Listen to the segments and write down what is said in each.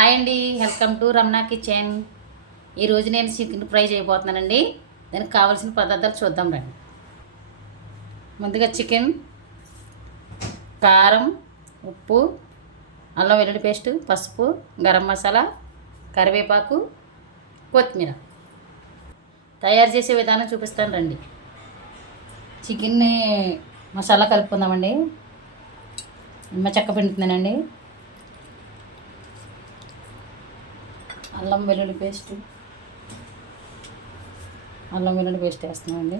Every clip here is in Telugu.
హాయ్ అండి, వెల్కమ్ టు రమణ కిచెన్. ఈరోజు నేను చికెన్ ఫ్రై చేయబోతున్నానండి. దానికి కావాల్సిన పదార్థాలు చూద్దాం రండి. ముందుగా చికెన్, కారం, ఉప్పు, అల్లం వెల్లుల్లి పేస్టు, పసుపు, గరం మసాలా, కరివేపాకు, కొత్తిమీర. తయారు చేసే విధానం చూపిస్తాను రండి. చికెన్ని మసాలా కలుపుకుందామండి. నిమ్మ చెక్క పిండుతున్నానండి. అల్లం వెల్లుల్లి పేస్ట్ వేస్తున్నామండి.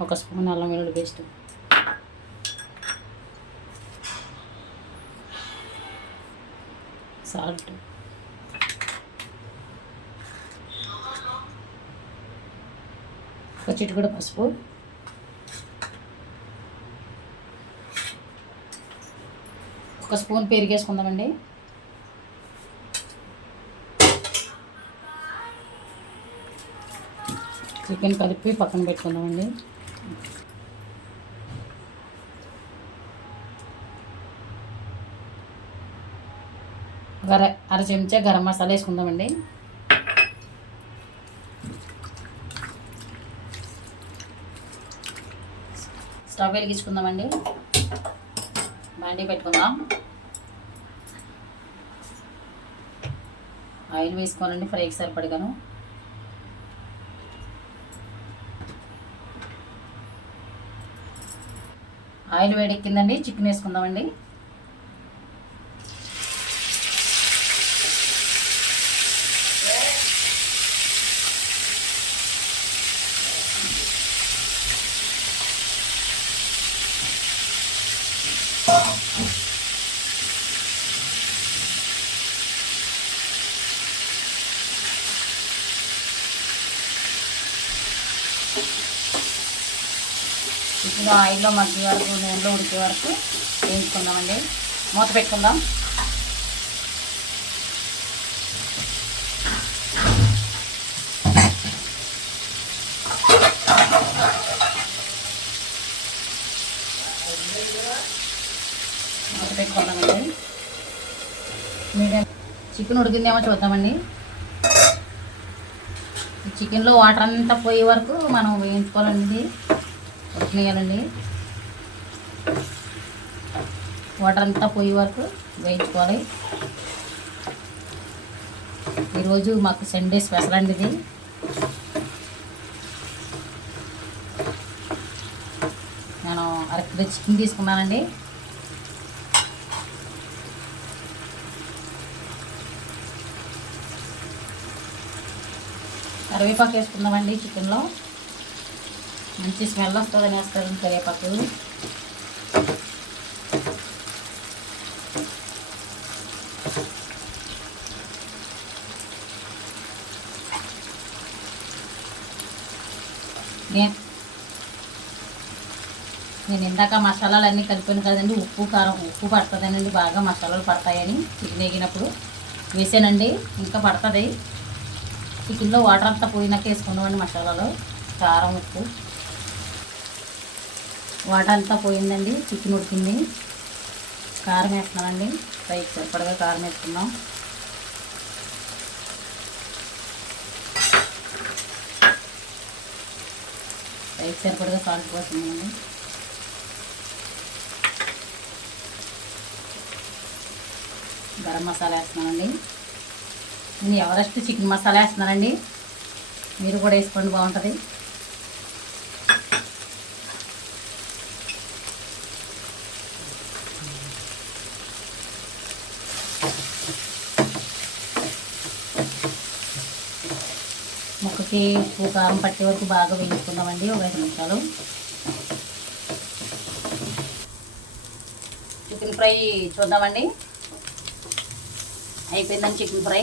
1 స్పూన్ అల్లం వెల్లుల్లి పేస్ట్, సాల్ట్, ఒక చిటికెడు పసుపు, ఒక స్పూన్ పెరుగు వేసుకుందామండి. చికెన్ కలిపి పక్కన పెట్టుకుందామండి. అర చెంచా గరం మసాలా వేసుకుందామండి. స్టవ్ వెలిగించుకుందామండి. బాండీ పెట్టుకుందాం. ఆయిల్ వేసుకోవాలండి ఫ్రైకి సరిపడగాను. ఆయిల్ వేడెక్కిందండి. చికెన్ వేసుకుందామండి. చికెన్ ఆయిల్లో మగ్గే వరకు, నూనెలో ఉడికే వరకు వేయించుకుందామండి. మూత పెట్టుకుందాం. మూత పెట్టుకుందామండి. మీడియం చికెన్ ఉడికిందేమో చూద్దామండి. ఈ చికెన్లో వాటర్ అంతా పోయే వరకు మనం వేయించుకోవాలండి. ఉడకనియాలండి. వాటర్ అంతా పోయే వరకు వేయించుకోవాలి. ఈరోజు మాకు సండే స్పెషల్ అండి ఇది. నేను అరకిలో చికెన్ తీసుకున్నానండి. కరివేపాకు వేసుకుందామండి. చికెన్లో మంచి స్మెల్ వస్తుందని వేస్తారండి కరివేపాకు. నేను ఇందాక మసాలాలు అన్నీ కలిపాను కదండి. ఉప్పు కారం, ఉప్పు పడుతుందనండి. బాగా మసాలాలు పడతాయని చికెన్ వేగినప్పుడు వేసానండి. ఇంకా పడుతుంది. చికెన్లో వాటర్ అంతా పోయినాక వేసుకున్నామండి మసాలాలో. కారం, ఉప్పు, వాటర్ అంతా పోయిందండి. చికెన్ ఉడికింది. కారం వేస్తున్నానండి. ఫ్రైకి సరిపడగా కారం వేసుకుందాం. ఫ్రైకి సరిపడగా సాల్ట్ పోతుందండి. గరం మసాలా వేస్తున్నానండి. నేను ఎవరెస్ట్ చికెన్ మసాలా వేస్తున్నానండి. మీరు కూడా వేసుకోండి, బాగుంటుంది. ముక్కకి ఉప్పు కారం పట్టే వరకు బాగా వేయించుకుందామండి. ఒక 5 నిమిషాలు. చికెన్ ఫ్రై చూద్దామండి. అయిపోయిందండి చికెన్ ఫ్రై.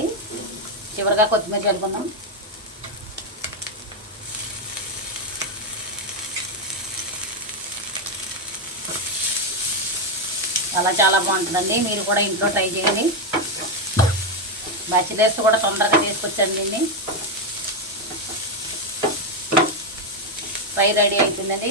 చివరిగా కొత్తిమీర చల్లుకుందాం. చాలా బాగుంటుందండి. మీరు కూడా ఇంట్లో ట్రై చేయండి. బ్యాచిలర్స్ కూడా తొందరగా తీసుకొచ్చండి. దీన్ని ఫ్రై రెడీ అయిపోయిందండి.